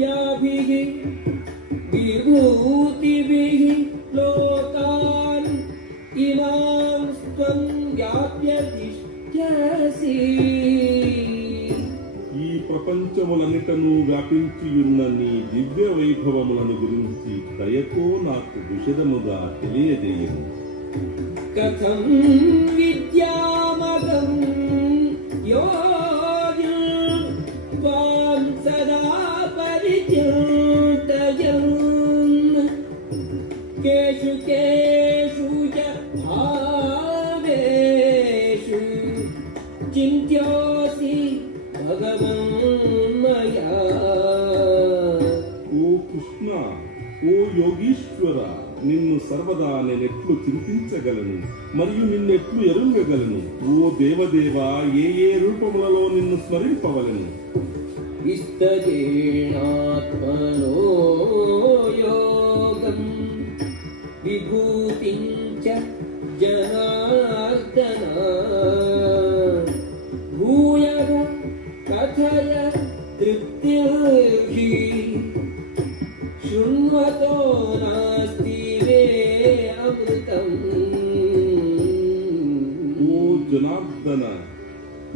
याभिः विभूतिभिः लोकान् इमां त्वं व्याप्य तिष्ठसि. ఈ ప్రపంచములన్నిటను వ్యాపించియున్న నీ దివ్య వైభవములను గురించి దయతో నాకు విషదముగా తెలియజేయము. కథం విద్యామగం యోగిన్ త్వాం సదా పరిచింతయన్ కేషు కేషు చ భావేషు చింత్యోసి భగవన్ మయా. ఓ కృష్ణ, ఓ యోగీశ్వర, నిన్ను సర్వదా నేనెట్లు చింతించగలను మరియు నిన్నెట్లు ఎరుంగగలను? ఓ దేవదేవా, ఏ ఏ రూపములలో నిన్ను స్మరింపవలను? విస్తరేణాత్మనో యోగం విభూతిం చ జనార్దన భూయః కథయ తృప్తిర్హి శృణ్వతో నాస్తి మే అమృతం. ఓ జనార్దన,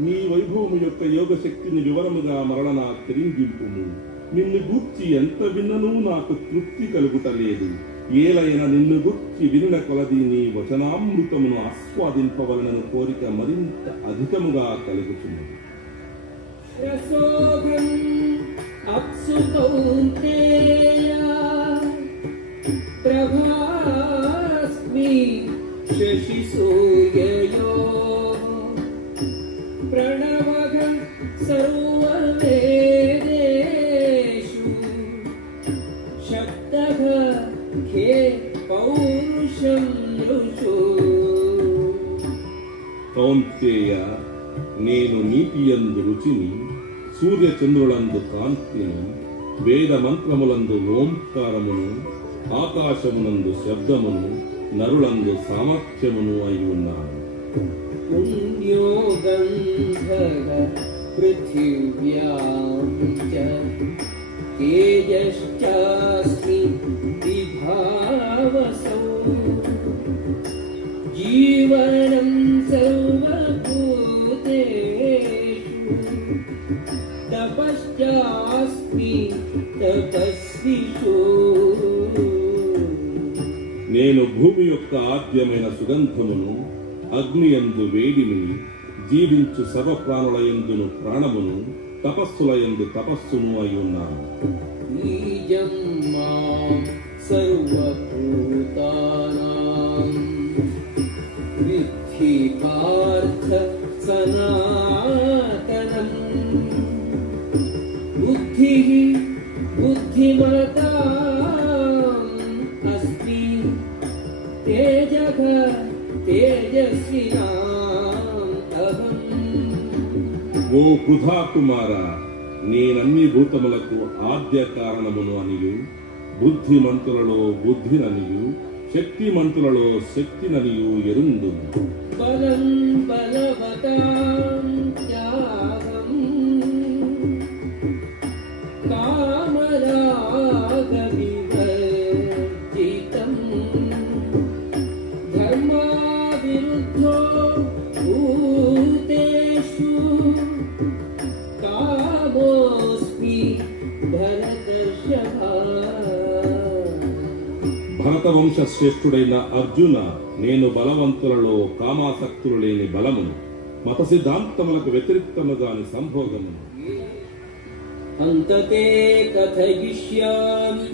నీ వైభవము యొక్క యోగ శక్తిని వివరముగా మరణ తెలియజింపుము. నిన్ను గూర్చి ఎంత విన్ననూ నాకు తృప్తి కలుగుటలేదు. ఏలైనా నిన్ను గూర్చి వినిన కొలది నీ వచనామృతమును ఆస్వాదింపవలనని కోరిక మరింత అధికముగా కలుగుతున్నది. రసోగం అప్సు కౌంతేయ ప్రభాస్మి శశి సూర్యయో ప్రణవః సర్వవేదేషు శబ్దః ఖే పౌరుషం ఋషు. కౌంతేయ, నేను నీతియందు రుచిని, సూర్యచంద్రులందు కాంతిని, వేద మంత్రములందు ఓంకారమును, ఆకాశమునందు శబ్దమును, నరులందు సామర్థ్యమును అయి ఉన్నాను. పుణ్యో గంధః పృథివ్యాం చ తేజశ్చాస్మి విభావసౌ జీవనం సర్వభూతేషు తపశ్చాస్మి తపస్విషు. నేను భూమి యొక్క ఆద్యమైన సుగంధమును, అగ్నియందు వేడిని, జీవించు సర్వప్రాణులయందును ప్రాణమును, తపస్సులయందు తపస్సును అయి ఉన్నాను. బీజం మాం సర్వభూతానాం విద్ధి పార్థ సనాతనం బుద్ధిః బుద్ధిమతాం అస్మి తేజః తేజస్వినాం అహం. ఓ పృథా కుమార, నేనన్ని భూతములకు ఆద్య కారణమును అనియు, బుద్ధిమంతులలో బుద్ధిననియు, శక్తిమంతులలో శక్తిననియు ఎరుందు. బలం బలవతాం త్యాగం కామరాగ వివర్జితం ధర్మావిరుద్ధో భూతేషు కామోస్మి భరతర్షభ. భరతవంశ శ్రేష్ఠుడైన అర్జున, నేను బలవంతులలో కామాసక్తులు లేని బలమును, మత సిద్ధాంతములకు వ్యతిరేక్తముగాని సంభోగమును. అంతతే కథయిష్యామి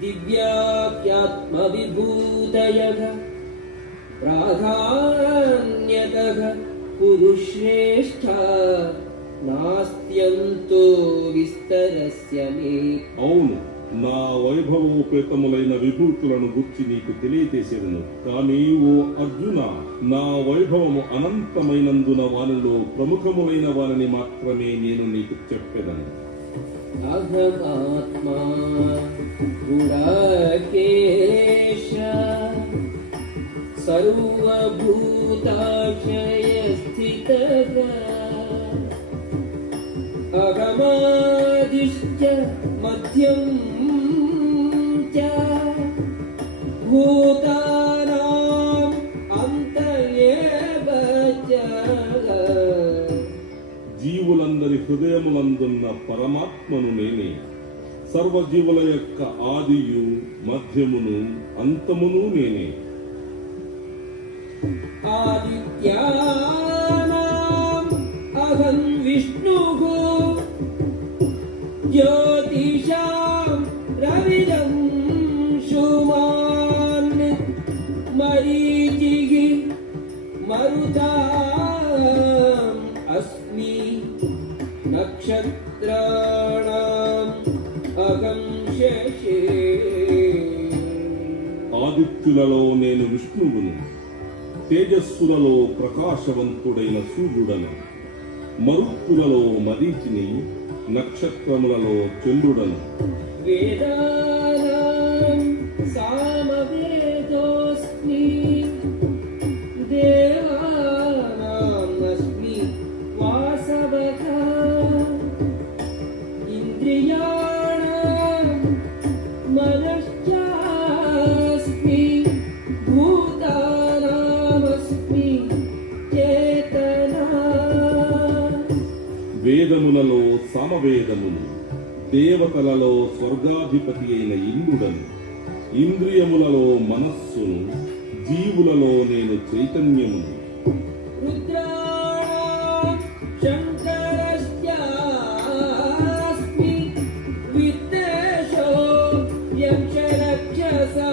దివ్యాఖ్యాత్మవిభూతయః ప్రాధాన్యతః పురుశ్రేష్ఠ నాస్త్యంతో విస్తరస్య మే. అవును, నా వైభవోపేతములైన విభూతులను గుర్చి నీకు తెలియజేసేదను. కానీ ఓ అర్జున, నా వైభవము అనంతమైనందున వానిలో ప్రముఖములైన వారిని మాత్రమే నేను నీకు చెప్పెదను. అహమాత్మా గుడాకేశ సర్వభూతాశయ స్థితః अहमादिश्च मध्यं च भूतानाम् अन्त एव च జీవులందరి హృదయములందున్న పరమాత్మను నేనే. సర్వజీవుల యొక్క ఆదియు మధ్యమును అంతమును నేనే. आदित्यानाम् अहं विष्णुः ज्योतिषां रविरंशुमान् मरीचिः मरुताम् अस्मि नक्षत्राणाम् अहं शशि ఆదిత్యులలో నేను విష్ణువును, తేజస్సులలో ప్రకాశవంతుడైన సూర్యుడను, మరుత్తులలో మరీచిని, నక్షత్రములలో చంద్రుడను. वेदानां सामवेदोऽस्मि देवानामस्मि वासवः इन्द्रियाणां मनश्चास्मि भूतानामस्मि चेतना వేదములలో సమవేదమును, దేవతలలో స్వర్గాధిపతి అయిన ఇంద్రుడను, ఇంద్రియములలో మనస్సును, జీవులలో నేను చైతన్యమును. रुद्राणां शङ्करश्चास्मि वित्तेषो यक्षरक्षसां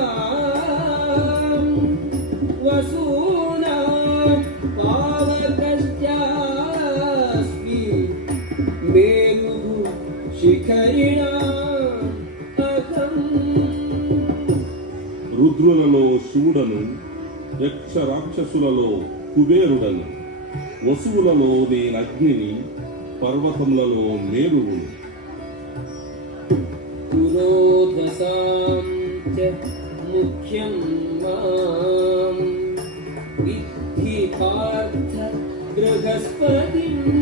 वसूनां पावकश्चास्मि मेरुः शिखरिणाम् अहम् రుద్రులలో శివుడను, యక్ష రాక్షసులలో కుబేరుడను, వసువులలో నేను అగ్నిని, పర్వతములలో మేరువును. पुरोधसां च मुख्यं मां विद्धि पार्थ बृहस्पतिम्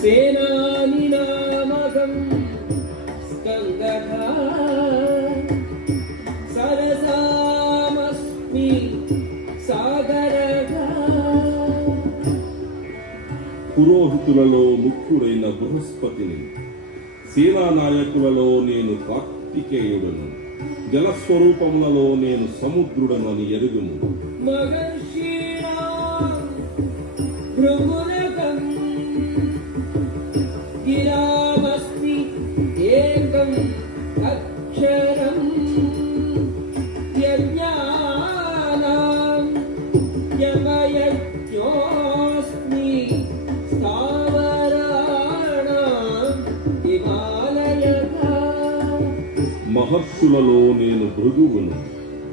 सेनानिनामहं स्कन्दः सरसामस्मि सागरः పురోహితులలో ముఖ్యుడైన బృహస్పతిని, సేనానాయకులలో నేను కార్తికేయుడను, జలస్వరూపములలో నేను సముద్రుడను అని ఎరుగుము. महर्षीणां भृगुरकं गिरामस्मि एकम् अक्षरम् यज्ञानां यमयज्ञोऽस्मि स्थावराणां हिमालयः మహర్షులలో నేను భృగువును,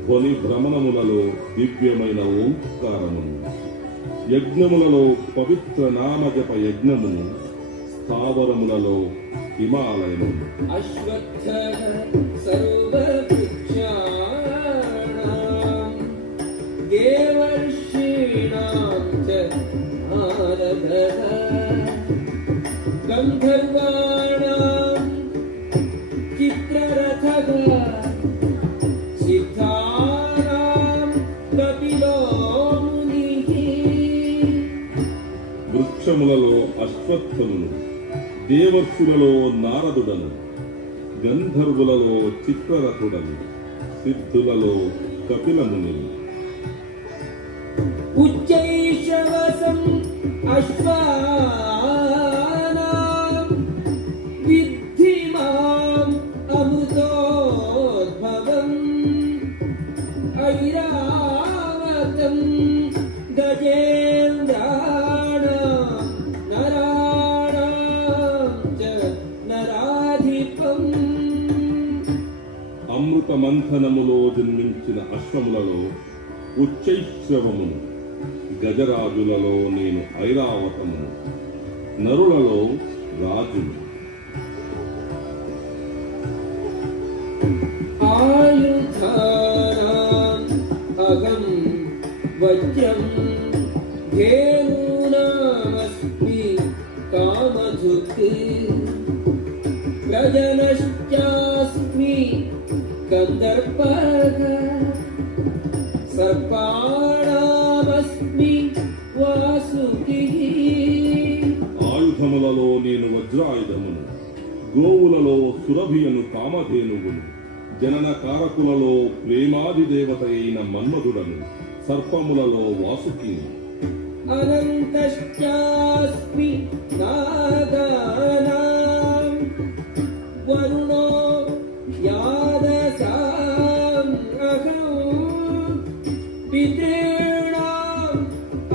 ధ్వని భ్రమణములలో దివ్యమైన ఓంకారమును, యజ్ఞములలో పవిత్ర నామజప యజ్ఞమును, స్థావరములలో హిమాలయమును. अश्वत्थः सर्ववृक्षाणां देवर्षीणां च नारदः गन्धर्वाणां चित्ररथः सिद्धानां कपिलो मुनिः వృక్షములలో అశ్వత్థమును, దేవర్షులలో నారదుడను, గంధర్వులలో చిత్రరథుడను, సిద్ధులలో కపిలముని. उच्चैषवसम् अश्वानां विद्धि माम् अमृतोद्भवम् ऐरावतं गजेन्द्राणां नराणां च नराधिपम् అమృత మంథనములో జన్మించిన అశ్వములలో ఉచ్చైశ్రవమును, గజరాజులలో నేను ఐరావతమును, నరులలో రాజును. आयुधानाम् अहं वज्रं धेनूनामस्मि का व्रजनश्चास्मि गन्धर्वः सर्पाणामस्मि वासुकिः ఆయుధములలో నేను వజ్రాయుధమును, గోవులలో సురభియను కామధేనువును, జనన కారకులలో ప్రేమాది దేవత అయిన మన్మధుడను, సర్పములలో వాసుకిని. अनन्तश्चास्मि नागानां वरुणो यादसाम् अहं पितॄणां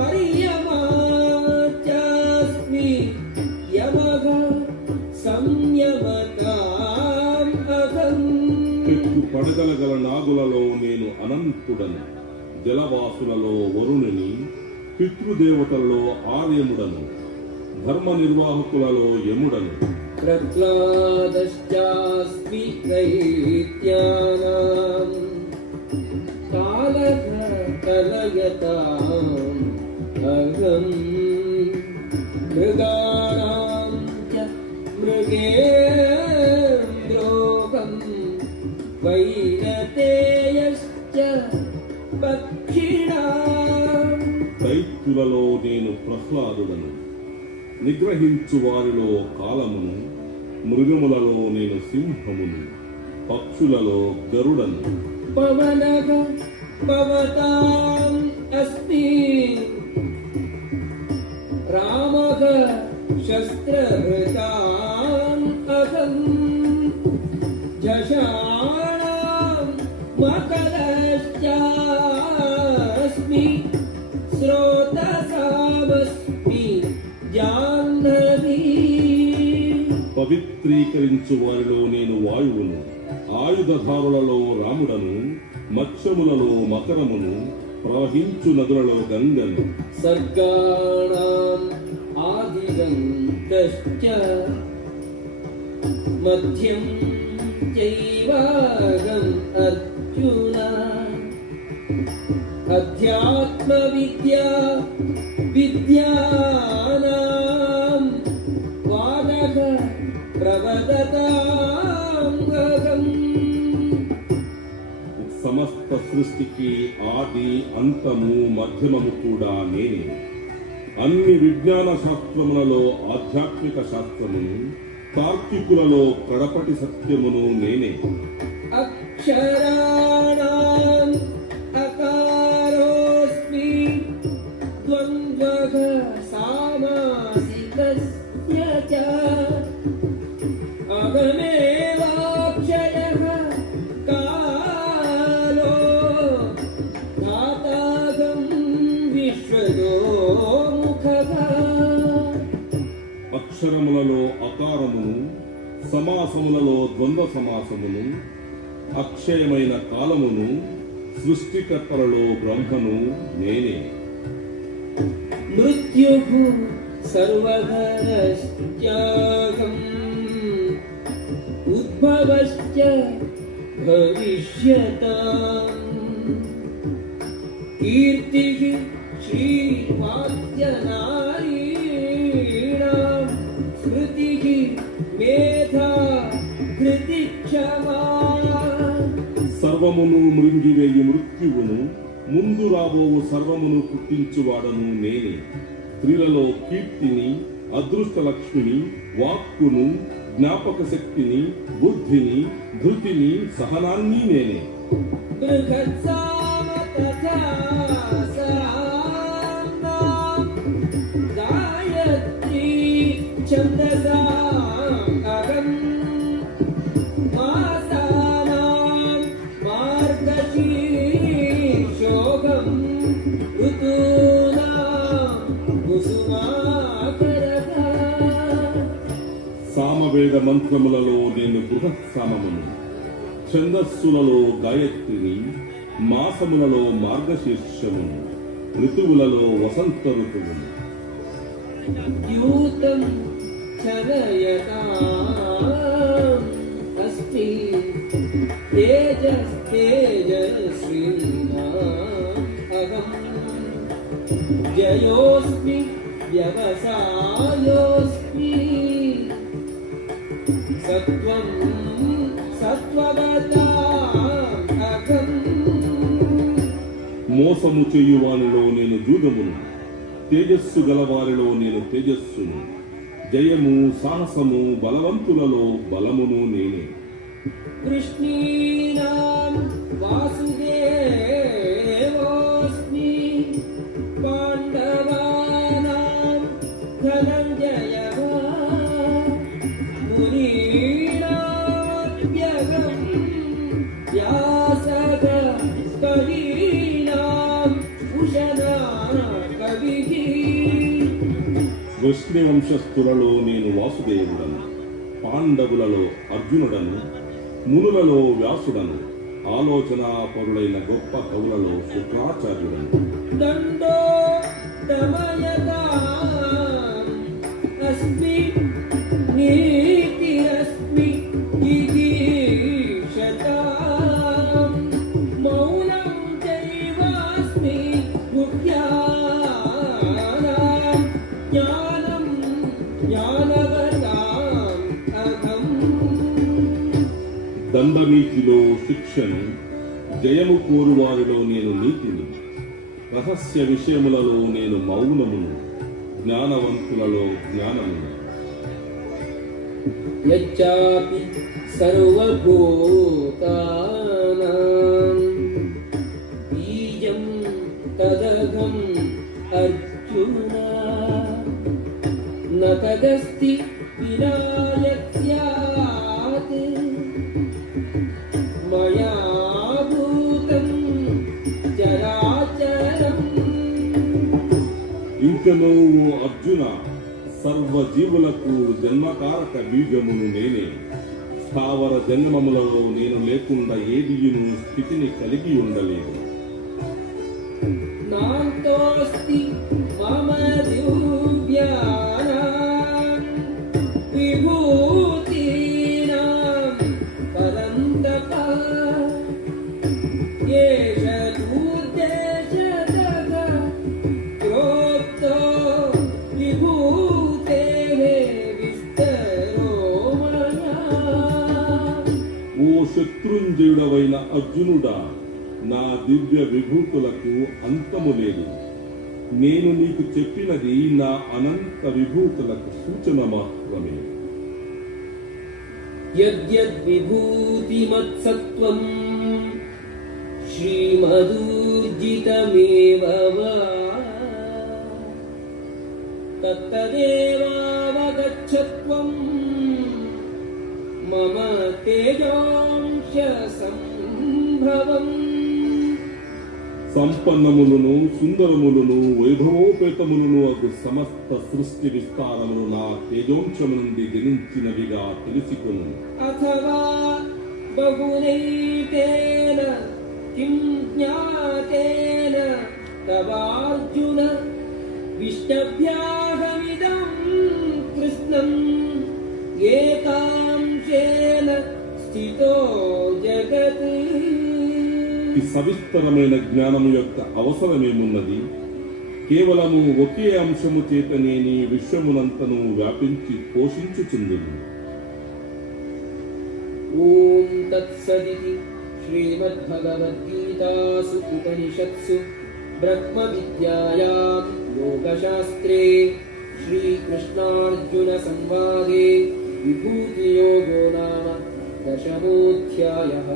अर्यमा चास्मि यमः संयमताम् अहम् ఎక్కు పడగలగల నాగులలో నేను అనంతుడను, జలవాసులలో వరుణుని, పితృదేవతలలో ఆర్యముడను, ధర్మ నిర్వాహకులలో యముడను. प्रह्लादश्चास्मि दैत्यानां कालः कलयताम् अहम् मृगाणां च मृगेन्द्रोऽहम् वैनतेयश्च पक्षिणाम् దైత్యులలో నేను ప్రహ్లాదుడను, నిగ్రహించు వారిలో కాలమును, మృగములలో నేను సింహమును, పక్షులలో గరుడను. पवनः पवताम् अस्मि रामः शस्त्रभृताम् अहम् झषाणां मकरश्चास्मि स्रोतसामस्मि जाह्नवी పవిత్రీకరించు వారిలో నేను వాయువును, ఆయుధధారులలో రాముడను, మత్స్యములలో మకరమును, ప్రవహించు నదులలో గంగను. सर्गाणाम् आदिगन्तश्च मध्यं चैवाहम् अर्जुन अध्यात्मविद्या विद्यानां वादः प्रवदताम् अहम् సమస్త సృష్టికి ఆది అంతము మధ్యమము కూడా నేనే. అన్ని విజ్ఞాన శాస్త్రములలో ఆధ్యాత్మిక శాస్త్రమును, తార్కికులలో కడపటి సత్యమును నేనే. अक्षराणाम् अकारोऽस्मि द्वन्द्वः सामासिकस्य च अहमेवाक्षयः कालो धाताहं विश्वतो मुखः అక్షరములలో అకారమును, సమాసములలో ద్వంద్వ సమాసమును, అక్షయమైన కాలమును, సృష్టికర్తలలో బ్రహ్మను నేనే. मृत्युः सर्वधरश्चाहम् उद्भवश्च भविष्यताम् कीर्तिः श्रीवाद्यनारीणां स्मृतिः मेधा धृतिक्षमा సర్వమును మృంగివేయి మృత్యువును, ముందు రాబోవు సర్వమును పుట్టించువాడను నేనే. స్త్రీలలో కీర్తిని, అదృష్ట లక్ష్మిని, వాక్కును, జ్ఞాపక శక్తిని, బుద్ధిని, ధృతిని, సహనాన్ని నేనే. बृहत्साम तथा साम्नां गायत्री छन्दसाम् अहम् मासानां मार्गशीर्षोऽहम् ऋतूनां कुसुमाकरः సామవేద మంత్రములలో నేను బృహత్సామమును, ఛందస్సులలో గాయత్రిని, మాసములలో మార్గశీర్షమును, ఋతువులలో వసంత ఋతువును. यूतं चलयताम् अस्ति तेजस्तेजस्विनाम् अहम् जयोऽस्मि व्यवसायोऽस्मि సత్వం సత్వగతాం మోసము చేయువానిలో నేను జూదమును, తేజస్సు గలవారిలో నేను తేజస్సును. జయము సాహసము బలవంతులలో బలమును నేనే. కృష్ణీనాం వాసుదేవోస్మి పాండవానాం ధనంజయః మునీనాం వ్యాసః కవీనాం ఉషనా కవిః. వృష్ణి వంశస్థులలో నేను వాసుదేవుడను, పాండవులలో అర్జునుడను, మునులలో వ్యాసుడను, ఆలోచనా పరులైన గొప్ప కవులలో శుక్రాచార్యుడను. దండో దమయతాం అస్మి నీతిరస్మి జిగీషతాం మౌనం చైవాస్మి గుహ్యానాం జ్ఞానం జ్ఞానవతాం అహం. దండనీతిలో శిక్షను, జయము కోరువారిలో నేను నీతిని, రహస్య విషయములలో నేను మౌనమును, జ్ఞానవంతులలో జ్ఞానమును. యచ్చాపి సర్వభూతానాం బీజం తదహం అర్జున న తదస్తి వినా యస్యాత్ మయా భూతం చరాచరం. ఇంకనూ ఓ అర్జున, సర్వజీవులకు జన్మకారక బీజమును నేనే. స్థావర జన్మములలో నేను లేకుండా ఏదియును స్థితిని కలిగి ఉండలేదు. నాంతోస్తి మమ దివ్యానాం విభూతీనాం పరంతప ఏష తూర్దేశతః ప్రోక్తో విభూతేః విస్తరో మయా. ఓ శత్రుంజయుడవైన అర్జునుడా, నా దివ్య విభూతులకు అంతము లేదు. నేను నీకు చెప్పినది నా అనంత విభూతులకు సూచన మాత్రమే. యద్యద్విభూతిమత్సత్వం శ్రీమదూర్జితమేవ వా తత్తదేవావగచ్చత్వం మమ తేజోంశ సంభవం. సంపన్నములను సుందరములను వైభవోపేతములను అగు సమస్త సృష్టి విస్తారములు నా తేజోంశము నుండి జనించినవిగా తెలుసుకొను. అథవా బహునైతేన కిం జ్ఞాతేన తవార్జున విష్ణవ్యాహమిదం కృష్ణం ఏకాంశేన స్థితో జగత్. ఈ సవిస్తరమైన జ్ఞానము యొక్క అవసరమేమున్నది? కేవలము ఒకే అంశము చేతనే నీ విశ్వమునంతను వ్యాపించి పోషించుచుందును. ఓం తత్సదితి శ్రీమద్భగవద్గీతాసు ఉపనిషత్సు బ్రహ్మ విద్యాయాం యోగశాస్త్రే శ్రీకృష్ణార్జున సంవాదే విభూతి యోగో నామ దశమోధ్యాయః.